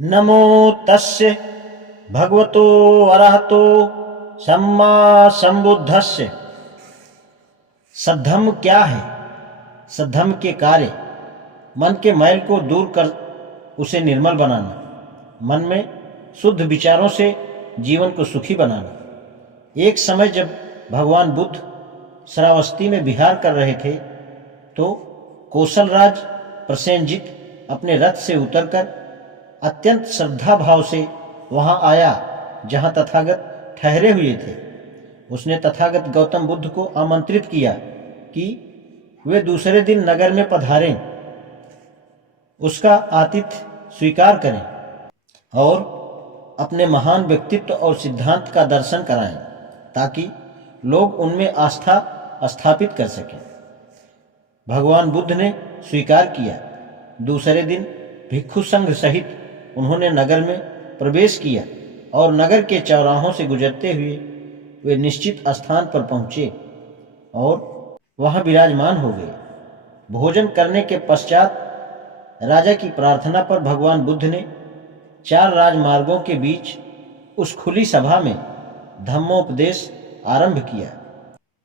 नमो तस्य भगवतो अरहतो सम्मा संबुद्धस्य। सद्धम्म क्या है? सद्धम्म के कार्य मन के मैल को दूर कर उसे निर्मल बनाना, मन में शुद्ध विचारों से जीवन को सुखी बनाना। एक समय जब भगवान बुद्ध श्रावस्ती में विहार कर रहे थे तो कौशलराज प्रसेनजित अपने रथ से उतरकर अत्यंत श्रद्धा भाव से वहां आया जहां तथागत ठहरे हुए थे। उसने तथागत गौतम बुद्ध को आमंत्रित किया कि वे दूसरे दिन नगर में पधारें, उसका आतिथ्य स्वीकार करें और अपने महान व्यक्तित्व और सिद्धांत का दर्शन कराएं ताकि लोग उनमें आस्था स्थापित कर सकें। भगवान बुद्ध ने स्वीकार किया। दूसरे दिन भिक्षु संघ सहित उन्होंने नगर में प्रवेश किया और नगर के चौराहों से गुजरते हुए वे निश्चित स्थान पर पहुंचे और वहां विराजमान हो गए। भोजन करने के पश्चात राजा की प्रार्थना पर भगवान बुद्ध ने 4 राजमार्गों के बीच उस खुली सभा में धम्मोपदेश आरंभ किया।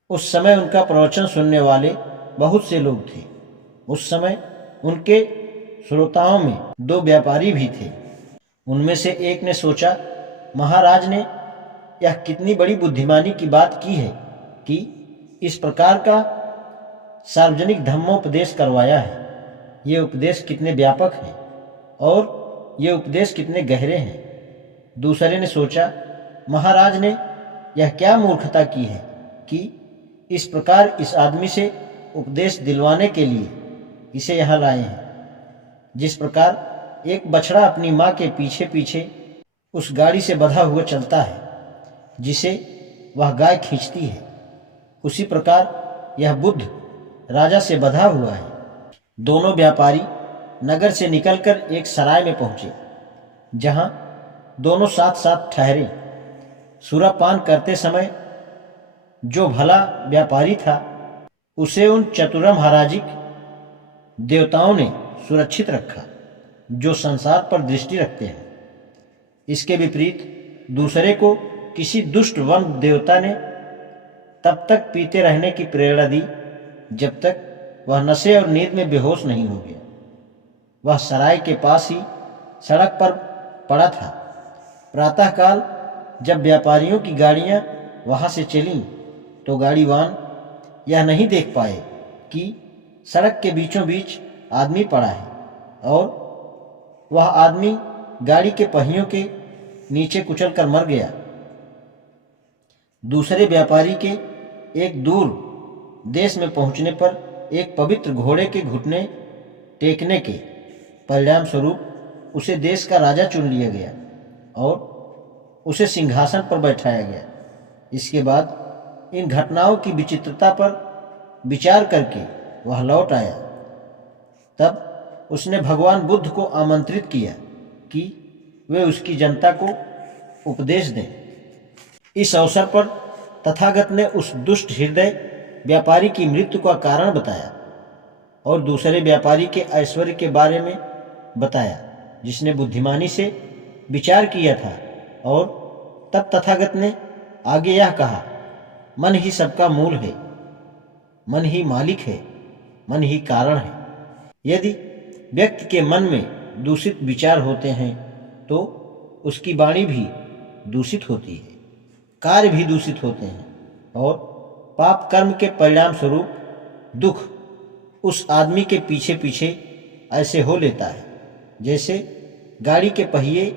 उस समय उनका प्रवचन सुनने वाले बहुत से लोग थे। उस समय उनके श्रोताओं में 2 व्यापारी भी थे। उनमें से एक ने सोचा, महाराज ने यह कितनी बड़ी बुद्धिमानी की बात की है कि इस प्रकार का सार्वजनिक धम्मोपदेश करवाया है। ये उपदेश कितने व्यापक हैं और ये उपदेश कितने गहरे हैं। दूसरे ने सोचा, महाराज ने यह क्या मूर्खता की है कि इस प्रकार इस आदमी से उपदेश दिलवाने के लिए इसे यहाँ लाए हैं। जिस प्रकार एक बछड़ा अपनी माँ के पीछे पीछे उस गाड़ी से बंधा हुआ चलता है जिसे वह गाय खींचती है, उसी प्रकार यह बुद्ध राजा से बंधा हुआ है। दोनों व्यापारी नगर से निकलकर एक सराय में पहुंचे जहां दोनों साथ साथ ठहरे। सुरापान करते समय जो भला व्यापारी था उसे उन चतुरम हराजिक देवताओं ने सुरक्षित रखा जो संसार पर दृष्टि रखते हैं। इसके विपरीत दूसरे को किसी दुष्ट वन देवता ने तब तक पीते रहने की प्रेरणा दी जब तक वह नशे और नींद में बेहोश नहीं हो गया। वह सराय के पास ही सड़क पर पड़ा था। प्रातःकाल जब व्यापारियों की गाड़ियां वहां से चलीं तो गाड़ीवान यह नहीं देख पाए कि सड़क के बीचों बीच आदमी पड़ा है और वह आदमी गाड़ी के पहियों के नीचे कुचलकर मर गया। दूसरे व्यापारी के एक दूर देश में पहुंचने पर एक पवित्र घोड़े के घुटने टेकने के परिणाम स्वरूप उसे देश का राजा चुन लिया गया और उसे सिंहासन पर बैठाया गया। इसके बाद इन घटनाओं की विचित्रता पर विचार करके वह लौट आया। तब उसने भगवान बुद्ध को आमंत्रित किया कि वे उसकी जनता को उपदेश दें। इस अवसर पर तथागत ने उस दुष्ट हृदय व्यापारी की मृत्यु का कारण बताया और दूसरे व्यापारी के ऐश्वर्य के बारे में बताया जिसने बुद्धिमानी से विचार किया था। और तब तथागत ने आगे यह कहा, मन ही सबका मूल है, मन ही मालिक है, मन ही कारण है। यदि व्यक्ति के मन में दूषित विचार होते हैं तो उसकी वाणी भी दूषित होती है, कार्य भी दूषित होते हैं और पाप कर्म के परिणाम स्वरूप दुख उस आदमी के पीछे पीछे ऐसे हो लेता है जैसे गाड़ी के पहिए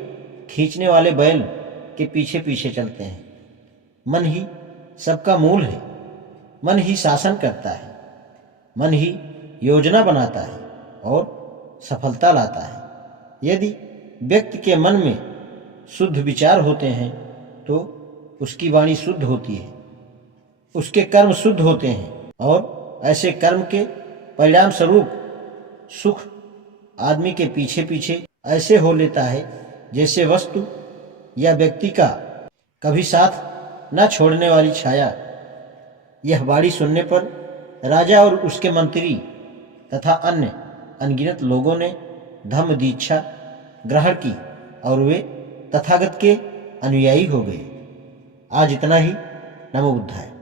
खींचने वाले बैल के पीछे पीछे चलते हैं। मन ही सबका मूल है, मन ही शासन करता है, मन ही योजना बनाता है और सफलता लाता है। यदि व्यक्ति के मन में शुद्ध विचार होते हैं तो उसकी वाणी शुद्ध होती है, उसके कर्म शुद्ध होते हैं और ऐसे कर्म के परिणाम स्वरूप सुख आदमी के पीछे पीछे ऐसे हो लेता है जैसे वस्तु या व्यक्ति का कभी साथ न छोड़ने वाली छाया। यह वाणी सुनने पर राजा और उसके मंत्री तथा अन्य अनगिनत लोगों ने धम्म दीक्षा ग्रहण की और वे तथागत के अनुयायी हो गए। आज इतना ही। नमो बुद्धाय।